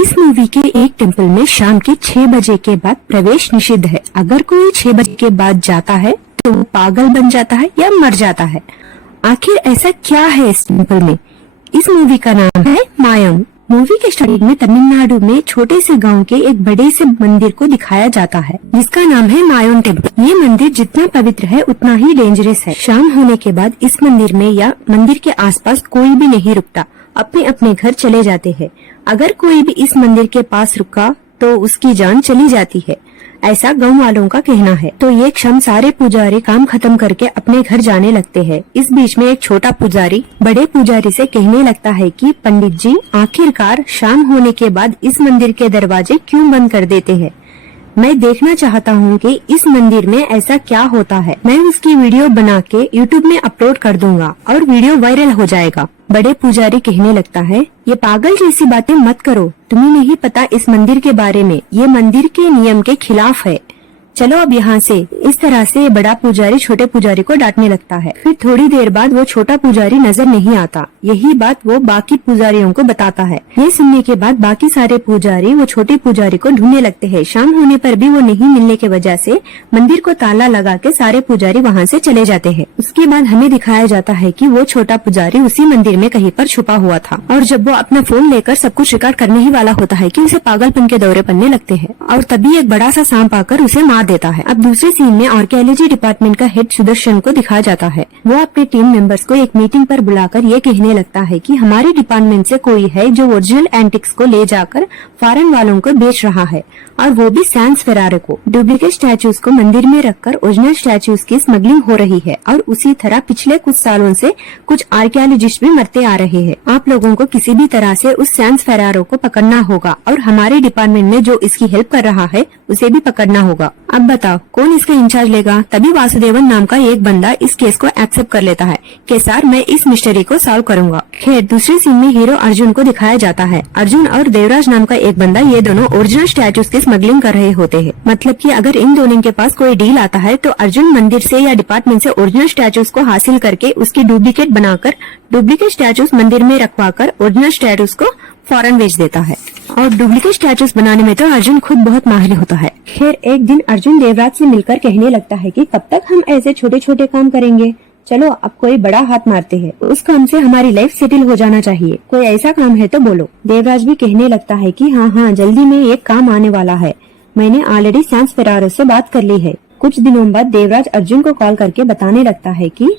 इस मूवी के एक टेम्पल में शाम के 6 बजे के बाद प्रवेश निषिद्ध है। अगर कोई 6 बजे के बाद जाता है तो वो पागल बन जाता है या मर जाता है। आखिर ऐसा क्या है इस टेम्पल में? इस मूवी का नाम है मायम। मूवी के स्टार्टिंग में तमिलनाडु में छोटे से गांव के एक बड़े से मंदिर को दिखाया जाता है जिसका नाम है मायोन टेम्पल। ये मंदिर जितना पवित्र है उतना ही डेंजरस है। शाम होने के बाद इस मंदिर में या मंदिर के आसपास कोई भी नहीं रुकता, अपने अपने घर चले जाते हैं। अगर कोई भी इस मंदिर के पास रुका तो उसकी जान चली जाती है, ऐसा गांव वालों का कहना है। तो ये क्षण सारे पुजारी काम खत्म करके अपने घर जाने लगते हैं। इस बीच में एक छोटा पुजारी बड़े पुजारी से कहने लगता है कि पंडित जी, आखिरकार शाम होने के बाद इस मंदिर के दरवाजे क्यों बंद कर देते हैं? मैं देखना चाहता हूँ कि इस मंदिर में ऐसा क्या होता है। मैं उसकी वीडियो बना के यूट्यूब में अपलोड कर दूंगा और वीडियो वायरल हो जाएगा। बड़े पुजारी कहने लगता है, ये पागल जैसी बातें मत करो, तुम्हें नहीं पता इस मंदिर के बारे में, ये मंदिर के नियम के खिलाफ है, चलो अब यहाँ से। इस तरह से बड़ा पुजारी छोटे पुजारी को डांटने लगता है। फिर थोड़ी देर बाद वो छोटा पुजारी नजर नहीं आता। यही बात वो बाकी पुजारियों को बताता है। ये सुनने के बाद बाकी सारे पुजारी वो छोटे पुजारी को ढूंढने लगते हैं। शाम होने पर भी वो नहीं मिलने की वजह से मंदिर को ताला लगा के सारे पुजारी वहाँ से चले जाते हैं। उसके बाद हमें दिखाया जाता है कि वो छोटा पुजारी उसी मंदिर में कहीं पर छुपा हुआ था और जब वो अपना फोन लेकर सब कुछ रिकॉर्ड करने ही वाला होता है कि उसे पागलपन के दौरे पड़ने लगते हैं और तभी एक बड़ा सा सांप आकर उसे मार देता है। अब दूसरे सीन में आर्कियोलॉजी डिपार्टमेंट का हेड सुदर्शन को दिखाया जाता है। वो अपने टीम मेंबर्स को एक मीटिंग पर बुलाकर ये कहने लगता है कि हमारे डिपार्टमेंट से कोई है जो ओरिजिनल एंटिक्स को ले जाकर फॉरेन वालों को बेच रहा है और वो भी सैंस फेरारे को। डुप्लीकेट स्टैचूज को मंदिर में रखकर ओरिजिनल स्टैचूज की स्मगलिंग हो रही है और उसी तरह पिछले कुछ सालों से कुछ आर्कियोलॉजिस्ट भी मरते आ रहे हैं। आप लोगों को किसी भी तरह से उस सैंस फेरारो को पकड़ना होगा और हमारे डिपार्टमेंट में जो इसकी हेल्प कर रहा है उसे भी पकड़ना होगा। अब बताओ कौन इसका इंचार्ज लेगा? तभी वासुदेवन नाम का एक बंदा इस केस को एक्सेप्ट कर लेता है कि सर मैं इस मिस्ट्री को सॉल्व करूंगा। खैर दूसरे सीन में हीरो अर्जुन को दिखाया जाता है। अर्जुन और देवराज नाम का एक बंदा, ये दोनों ओरिजिनल स्टैचूज की स्मगलिंग कर रहे होते हैं। मतलब कि अगर इन दोनों के पास कोई डील आता है तो अर्जुन मंदिर से या डिपार्टमेंट से ओरिजिनल स्टैचूज को हासिल करके उसकी डुप्लीकेट बनाकर डुप्लीकेट स्टैचूज मंदिर में रखवाकर ओरिजिनल स्टैचूज को फॉरेन बेच देता है। और डुप्लीकेट स्टैचूज बनाने में तो अर्जुन खुद बहुत माहिर होता है। फिर एक दिन अर्जुन देवराज से मिलकर कहने लगता है कि कब तक हम ऐसे छोटे छोटे काम करेंगे, चलो अब कोई बड़ा हाथ मारते हैं। उस काम से हमारी लाइफ सेटल हो जाना चाहिए, कोई ऐसा काम है तो बोलो। देवराज भी कहने लगता है कि हाँ जल्दी में एक काम आने वाला है, मैंने ऑलरेडी सैंस फेरारो से बात कर ली है। कुछ दिनों बाद देवराज अर्जुन को कॉल करके बताने लगता है कि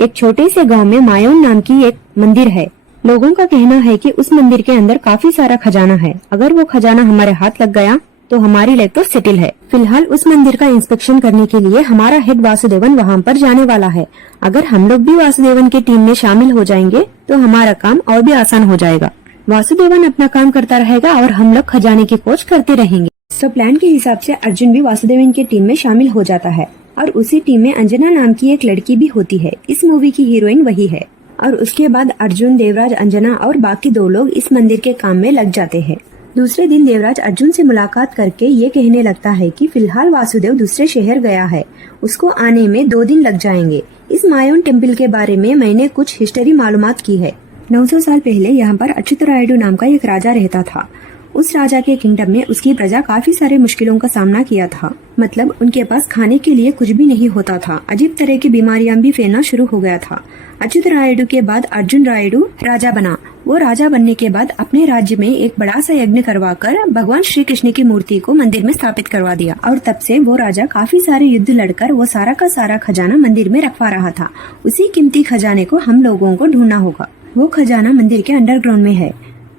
एक छोटे से गाँव में मायोन नाम की एक मंदिर है। लोगों का कहना है कि उस मंदिर के अंदर काफी सारा खजाना है। अगर वो खजाना हमारे हाथ लग गया तो हमारी लाइफ तो सेटल है। फिलहाल उस मंदिर का इंस्पेक्शन करने के लिए हमारा हेड वासुदेवन वहाँ पर जाने वाला है। अगर हम लोग भी वासुदेवन की टीम में शामिल हो जाएंगे तो हमारा काम और भी आसान हो जाएगा। वासुदेवन अपना काम करता रहेगा और हम लोग खजाने की खोज करते रहेंगे। तो प्लान के हिसाब से अर्जुन भी वासुदेवन की टीम में शामिल हो जाता है और उसी टीम में अंजना नाम की एक लड़की भी होती है। इस मूवी की हीरोइन वही है। और उसके बाद अर्जुन, देवराज, अंजना और बाकी 2 लोग इस मंदिर के काम में लग जाते हैं। दूसरे दिन देवराज अर्जुन से मुलाकात करके ये कहने लगता है कि फिलहाल वासुदेव दूसरे शहर गया है, उसको आने में 2 दिन लग जाएंगे। इस मायोन टेम्पल के बारे में मैंने कुछ हिस्ट्री मालूमात की है। 900 साल पहले यहाँ पर अच्युतरायडु नाम का एक राजा रहता था। उस राजा के किंगडम में उसकी प्रजा काफी सारे मुश्किलों का सामना किया था। मतलब उनके पास खाने के लिए कुछ भी नहीं होता था। अजीब तरह की बीमारियां भी फैलना शुरू हो गया था। अच्युत रायडू के बाद अर्जुन रायडू राजा बना। वो राजा बनने के बाद अपने राज्य में एक बड़ा सा यज्ञ करवाकर भगवान श्री कृष्ण की मूर्ति को मंदिर में स्थापित करवा दिया और तब से वो राजा काफी सारे युद्ध लड़कर वो सारा का सारा खजाना मंदिर में रखवा रहा था। उसी कीमती खजाने को हम लोगों को ढूंढना होगा। वो खजाना मंदिर के अंडरग्राउंड में है।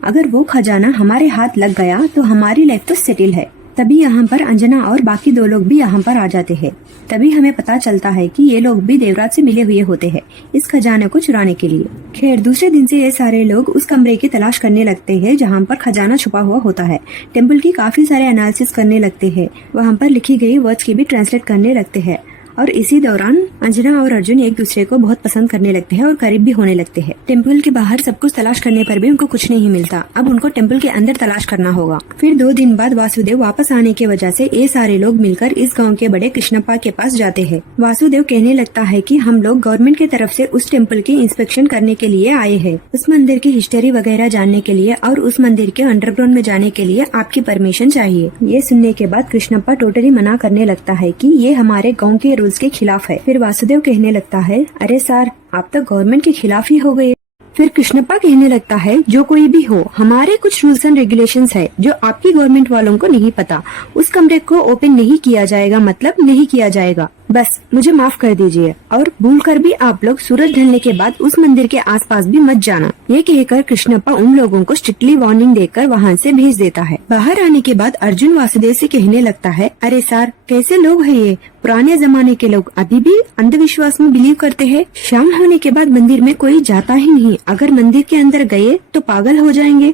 अगर वो खजाना हमारे हाथ लग गया तो हमारी लाइफ तो सेटल है। तभी यहाँ पर अंजना और बाकी 2 लोग भी यहाँ पर आ जाते हैं। तभी हमें पता चलता है कि ये लोग भी देवराज से मिले हुए होते हैं इस खजाने को चुराने के लिए। खैर दूसरे दिन से ये सारे लोग उस कमरे की तलाश करने लगते हैं जहाँ पर खजाना छुपा हुआ होता है। टेम्पल की काफी सारे एनालिसिस करने लगते हैं। वहाँ पर लिखी गई वर्ड्स की भी ट्रांसलेट करने लगते हैं और इसी दौरान अंजना और अर्जुन एक दूसरे को बहुत पसंद करने लगते हैं और करीब भी होने लगते हैं। टेम्पल के बाहर सब कुछ तलाश करने पर भी उनको कुछ नहीं मिलता। अब उनको टेम्पल के अंदर तलाश करना होगा। फिर 2 दिन बाद वासुदेव वापस आने की वजह से ये सारे लोग मिलकर इस गाँव के बड़े कृष्णप्पा के पास जाते हैं। वासुदेव कहने लगता है कि हम लोग गवर्नमेंट की तरफ से उस टेम्पल की इंस्पेक्शन करने के लिए आए हैं। उस मंदिर की हिस्ट्री वगैरह जानने के लिए और उस मंदिर के अंडरग्राउंड में जाने के लिए आपकी परमिशन चाहिए। ये सुनने के बाद कृष्णप्पा टोटली मना करने लगता है कि ये हमारे गांव के रूल्स के खिलाफ है। फिर वासुदेव कहने लगता है, अरे सर, आप तो गवर्नमेंट के खिलाफ ही हो गए। फिर कृष्णप्पा कहने लगता है, जो कोई भी हो, हमारे कुछ रूल्स एंड रेगुलेशंस है जो आपकी गवर्नमेंट वालों को नहीं पता। उस कमरे को ओपन नहीं किया जाएगा, मतलब नहीं किया जाएगा। बस मुझे माफ कर दीजिए और भूल कर भी आप लोग सूरज ढलने के बाद उस मंदिर के आसपास भी मत जाना। ये कहकर कृष्णप्पा उन लोगों को स्ट्रिक्टली वार्निंग देकर वहाँ से भेज देता है। बाहर आने के बाद अर्जुन वासुदेव से कहने लगता है, अरे सर, कैसे लोग हैं ये? पुराने जमाने के लोग अभी भी अंधविश्वास में बिलीव करते हैं। शाम होने के बाद मंदिर में कोई जाता ही नहीं। अगर मंदिर के अंदर गए तो पागल हो जाएंगे।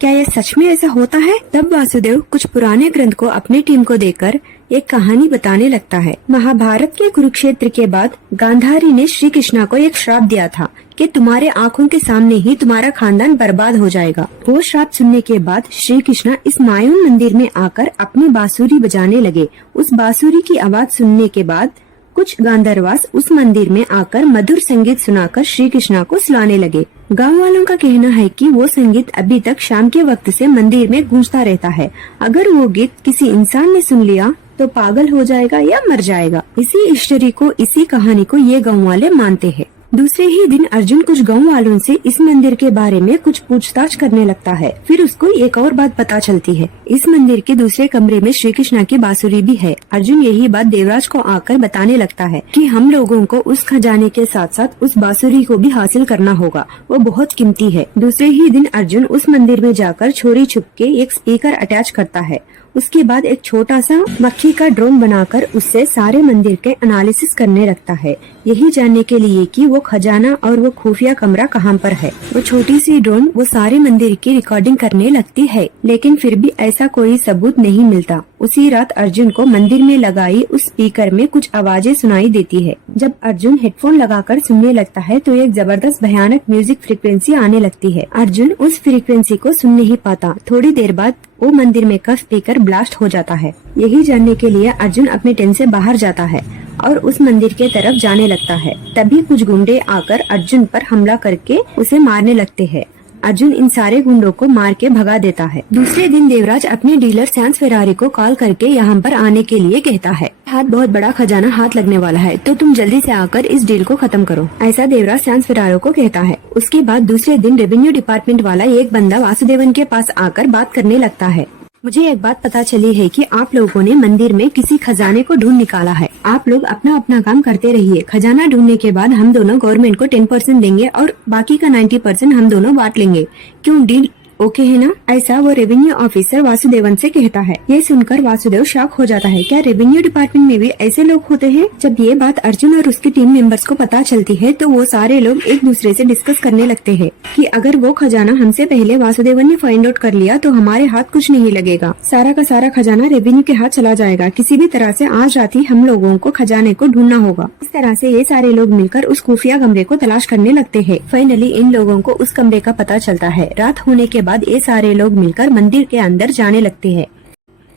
क्या ये सच में ऐसा होता है? तब वासुदेव कुछ पुराने ग्रंथ को अपनी टीम को देकर एक कहानी बताने लगता है। महाभारत के कुरुक्षेत्र के बाद गांधारी ने श्री कृष्णा को एक श्राप दिया था कि तुम्हारे आंखों के सामने ही तुम्हारा खानदान बर्बाद हो जाएगा। वो श्राप सुनने के बाद श्री कृष्णा इस मायून मंदिर में आकर अपनी बांसुरी बजाने लगे। उस बांसुरी की आवाज सुनने के बाद कुछ गांधर्वास उस मंदिर में आकर मधुर संगीत सुनाकर श्री कृष्णा को सुलाने लगे। गांव वालों का कहना है कि वो संगीत अभी तक शाम के वक्त से मंदिर में गूंजता रहता है। अगर वो गीत किसी इंसान ने सुन लिया तो पागल हो जाएगा या मर जाएगा। इसी हिस्ट्री को, इसी कहानी को ये गांव वाले मानते हैं। दूसरे ही दिन अर्जुन कुछ गांव वालों से इस मंदिर के बारे में कुछ पूछताछ करने लगता है। फिर उसको एक और बात पता चलती है, इस मंदिर के दूसरे कमरे में श्री कृष्णा की बांसुरी भी है। अर्जुन यही बात देवराज को आकर बताने लगता है कि हम लोगों को उस खजाने के साथ साथ उस बांसुरी को भी हासिल करना होगा, वो बहुत कीमती है। दूसरे ही दिन अर्जुन उस मंदिर में जाकर चोरी छुप के एक स्पीकर अटैच करता है। उसके बाद एक छोटा सा मक्खी का ड्रोन बनाकर उससे सारे मंदिर के एनालिसिस करने लगता है, यही जानने के लिए कि वो खजाना और वो खुफिया कमरा कहाँ पर है। वो छोटी सी ड्रोन वो सारे मंदिर की रिकॉर्डिंग करने लगती है, लेकिन फिर भी ऐसा कोई सबूत नहीं मिलता। उसी रात अर्जुन को मंदिर में लगाई उस स्पीकर में कुछ आवाजें सुनाई देती है। जब अर्जुन हेडफोन लगाकर सुनने लगता है तो एक जबरदस्त भयानक म्यूजिक फ्रीक्वेंसी आने लगती है। अर्जुन उस फ्रीक्वेंसी को सुन नहीं पाता। थोड़ी देर बाद वो मंदिर में का स्पीकर ब्लास्ट हो जाता है। यही जानने के लिए अर्जुन अपने टेंट से बाहर जाता है और उस मंदिर के तरफ जाने लगता है। तभी कुछ गुंडे आकर अर्जुन पर हमला करके उसे मारने लगते हैं। अर्जुन इन सारे गुंडों को मार के भगा देता है। दूसरे दिन देवराज अपने डीलर सैंस फेरारी को कॉल करके यहाँ पर आने के लिए कहता है, हाथ बहुत बड़ा खजाना हाथ लगने वाला है, तो तुम जल्दी से आकर इस डील को खत्म करो। ऐसा देवराज सैंस फेरारो को कहता है। उसके बाद दूसरे दिन रेवेन्यू डिपार्टमेंट वाला एक बंदा वासुदेवन के पास आकर बात करने लगता है। मुझे एक बात पता चली है कि आप लोगों ने मंदिर में किसी खजाने को ढूंढ निकाला है। आप लोग अपना अपना काम करते रहिए। खजाना ढूंढने के बाद हम दोनों गवर्नमेंट को 10% देंगे और बाकी का 90% हम दोनों बांट लेंगे। क्यों, डील ओके है ना? ऐसा वो रेवेन्यू ऑफिसर वासुदेवन से कहता है। ये सुनकर वासुदेव शॉक हो जाता है। क्या रेवेन्यू डिपार्टमेंट में भी ऐसे लोग होते हैं? जब ये बात अर्जुन और उसकी टीम मेंबर्स को पता चलती है तो वो सारे लोग एक दूसरे से डिस्कस करने लगते हैं कि अगर वो खजाना हमसे पहले वासुदेवन ने फाइंड आउट कर लिया तो हमारे हाथ कुछ नहीं लगेगा। सारा का सारा खजाना रेवेन्यू के हाथ चला जाएगा। किसी भी तरह से आज रात ही हम लोगों को खजाने को ढूंढना होगा। इस तरह से ये सारे लोग मिलकर उस खुफिया कमरे को तलाश करने लगते हैं। फाइनली इन लोगों को उस कमरे का पता चलता है। रात होने के बाद ये सारे लोग मिलकर मंदिर के अंदर जाने लगते हैं।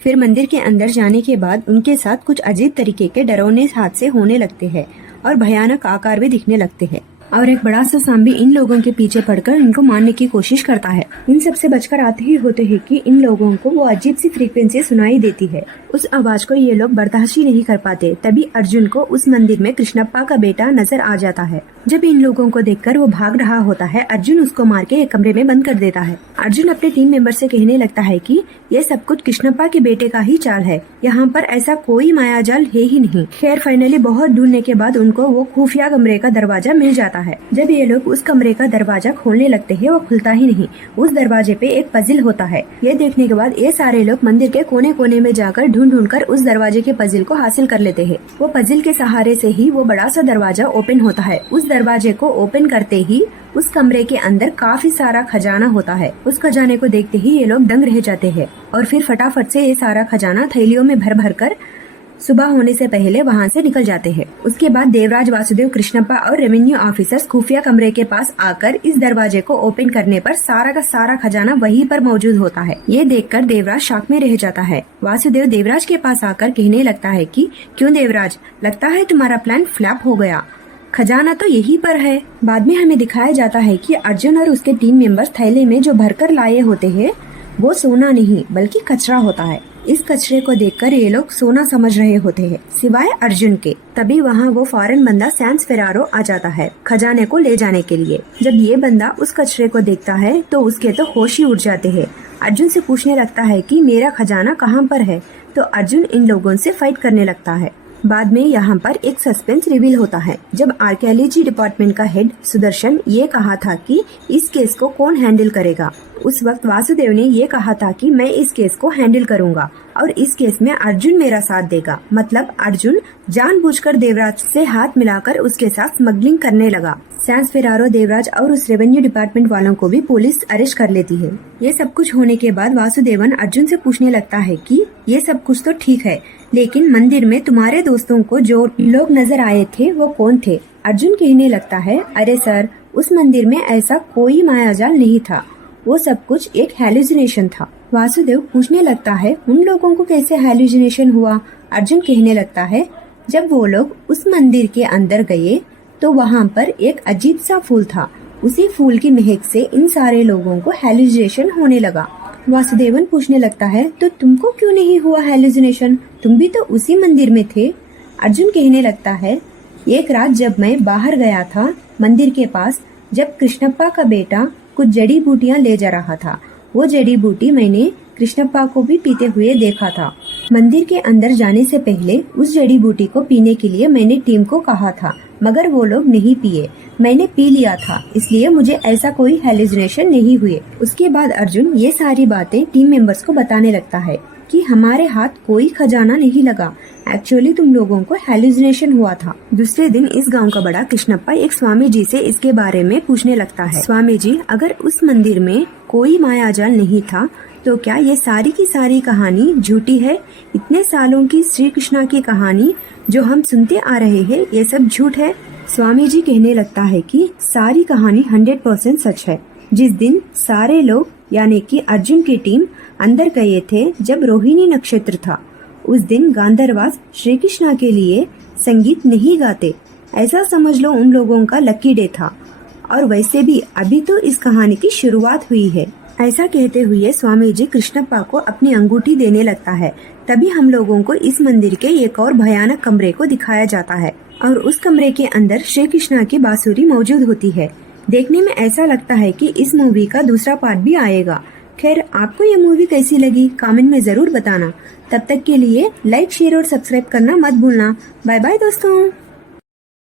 फिर मंदिर के अंदर जाने के बाद उनके साथ कुछ अजीब तरीके के डरावने हादसे होने लगते हैं और भयानक आकार भी दिखने लगते हैं और एक बड़ा सा सांबी इन लोगों के पीछे पड़कर इनको मारने की कोशिश करता है। इन सबसे बचकर आते ही होते हैं कि इन लोगों को वो अजीब सी फ्रीक्वेंसी सुनाई देती है। उस आवाज को ये लोग बर्दाश्त ही नहीं कर पाते। तभी अर्जुन को उस मंदिर में कृष्णप्पा का बेटा नजर आ जाता है। जब इन लोगों को देखकर वो भाग रहा होता है, अर्जुन उसको मार के एक कमरे में बंद कर देता है। अर्जुन अपने टीम मेंबर से कहने लगता है कि ये सब कुछ कृष्णप्पा के बेटे का ही चाल है, यहाँ पर ऐसा कोई मायाजाल है ही नहीं। खैर फाइनली बहुत ढूंढने के बाद उनको वो खुफिया कमरे का दरवाजा मिल जाता है। जब ये लोग उस कमरे का दरवाजा खोलने लगते हैं वो खुलता ही नहीं। उस दरवाजे पे एक पजिल होता है। ये देखने के बाद ये सारे लोग मंदिर के कोने कोने में जाकर ढूंढ कर उस दरवाजे के पजिल को हासिल कर लेते हैं। वो पजिल के सहारे से ही वो बड़ा सा दरवाजा ओपन होता है। उस दरवाजे को ओपन करते ही उस कमरे के अंदर काफी सारा खजाना होता है। उस खजाने को देखते ही ये लोग दंग रह जाते हैं और फिर फटाफट से ये सारा खजाना थैलियों में भर भर कर सुबह होने से पहले वहाँ से निकल जाते हैं। उसके बाद देवराज, वासुदेव, कृष्णप्पा और रेवेन्यू ऑफिसर्स खुफिया कमरे के पास आकर इस दरवाजे को ओपन करने पर सारा का सारा खजाना वहीं पर मौजूद होता है। ये देखकर देवराज शॉक में रह जाता है। वासुदेव देवराज के पास आकर कहने लगता है कि क्यों देवराज, लगता है तुम्हारा प्लान फ्लॉप हो गया, खजाना तो यहीं पर है। बाद में हमें दिखाया जाता है कि अर्जुन और उसके टीम मेंबर्स थैले में जो भरकर लाए होते हैं वो सोना नहीं बल्कि कचरा होता है। इस कचरे को देखकर ये लोग सोना समझ रहे होते हैं, सिवाय अर्जुन के। तभी वहाँ वो फॉरेन बंदा सैंस फेरारो आ जाता है खजाने को ले जाने के लिए। जब ये बंदा उस कचरे को देखता है तो उसके तो होश ही उड़ जाते हैं। अर्जुन से पूछने लगता है कि मेरा खजाना कहाँ पर है, तो अर्जुन इन लोगों से फाइट करने लगता है। बाद में यहाँ पर एक सस्पेंस रिवील होता है जब आर्कियोलॉजी डिपार्टमेंट का हेड सुदर्शन ये कहा था कि इस केस को कौन हैंडल करेगा। उस वक्त वासुदेव ने ये कहा था कि मैं इस केस को हैंडल करूंगा और इस केस में अर्जुन मेरा साथ देगा। मतलब अर्जुन जानबूझकर देवराज से हाथ मिलाकर उसके साथ स्मगलिंग करने लगा। सैंस फेरारो, देवराज और उस रेवेन्यू डिपार्टमेंट वालों को भी पुलिस अरेस्ट कर लेती है। ये सब कुछ होने के बाद वासुदेवन अर्जुन से पूछने लगता है कि ये सब कुछ तो ठीक है, लेकिन मंदिर में तुम्हारे दोस्तों को जो लोग नजर आए थे वो कौन थे। अर्जुन कहने लगता है, अरे सर, उस मंदिर में ऐसा कोई मायाजाल नहीं था, वो सब कुछ एक हेलुसिनेशन था। वासुदेव पूछने लगता है, उन लोगों को कैसे हेलुसिनेशन हुआ। अर्जुन कहने लगता है, जब वो लोग उस मंदिर के अंदर गए तो वहाँ पर एक अजीब सा फूल था, उसी फूल की महक से इन सारे लोगों को हेलुसिनेशन होने लगा। वासुदेवन पूछने लगता है, तो तुमको क्यों नहीं हुआ हेलुसिनेशन, तुम भी तो उसी मंदिर में थे। अर्जुन कहने लगता है, एक रात जब मैं बाहर गया था मंदिर के पास, जब कृष्णप्पा का बेटा कुछ जड़ी बूटियां ले जा रहा था, वो जड़ी बूटी मैंने कृष्णप्पा को भी पीते हुए देखा था। मंदिर के अंदर जाने से पहले उस जड़ी बूटी को पीने के लिए मैंने टीम को कहा था, मगर वो लोग नहीं पिए, मैंने पी लिया था, इसलिए मुझे ऐसा कोई हेलुसिनेशन नहीं हुए। उसके बाद अर्जुन ये सारी बातें टीम मेंबर्स को बताने लगता है कि हमारे हाथ कोई खजाना नहीं लगा, एक्चुअली तुम लोगों को हेलुसिनेशन हुआ था। दूसरे दिन इस गांव का बड़ा कृष्णप्पा एक स्वामी जी से इसके बारे में पूछने लगता है, स्वामी जी, अगर उस मंदिर में कोई मायाजाल नहीं था तो क्या ये सारी की सारी कहानी झूठी है। इतने सालों की श्री कृष्णा की कहानी जो हम सुनते आ रहे हैं, ये सब झूठ है। स्वामी जी कहने लगता है कि सारी कहानी 100% सच है। जिस दिन सारे लोग यानी कि अर्जुन की टीम अंदर गए थे जब रोहिणी नक्षत्र था, उस दिन गांधर्वास श्री कृष्णा के लिए संगीत नहीं गाते, ऐसा समझ लो उन लोगों का लकी डे था। और वैसे भी अभी तो इस कहानी की शुरुआत हुई है। ऐसा कहते हुए स्वामी जी कृष्णप्पा को अपनी अंगूठी देने लगता है। तभी हम लोगों को इस मंदिर के एक और भयानक कमरे को दिखाया जाता है और उस कमरे के अंदर श्री कृष्णा की बांसुरी मौजूद होती है। देखने में ऐसा लगता है कि इस मूवी का दूसरा पार्ट भी आएगा। खैर, आपको ये मूवी कैसी लगी कमेंट में जरूर बताना। तब तक के लिए लाइक, शेयर और सब्सक्राइब करना मत भूलना। बाय बाय दोस्तों।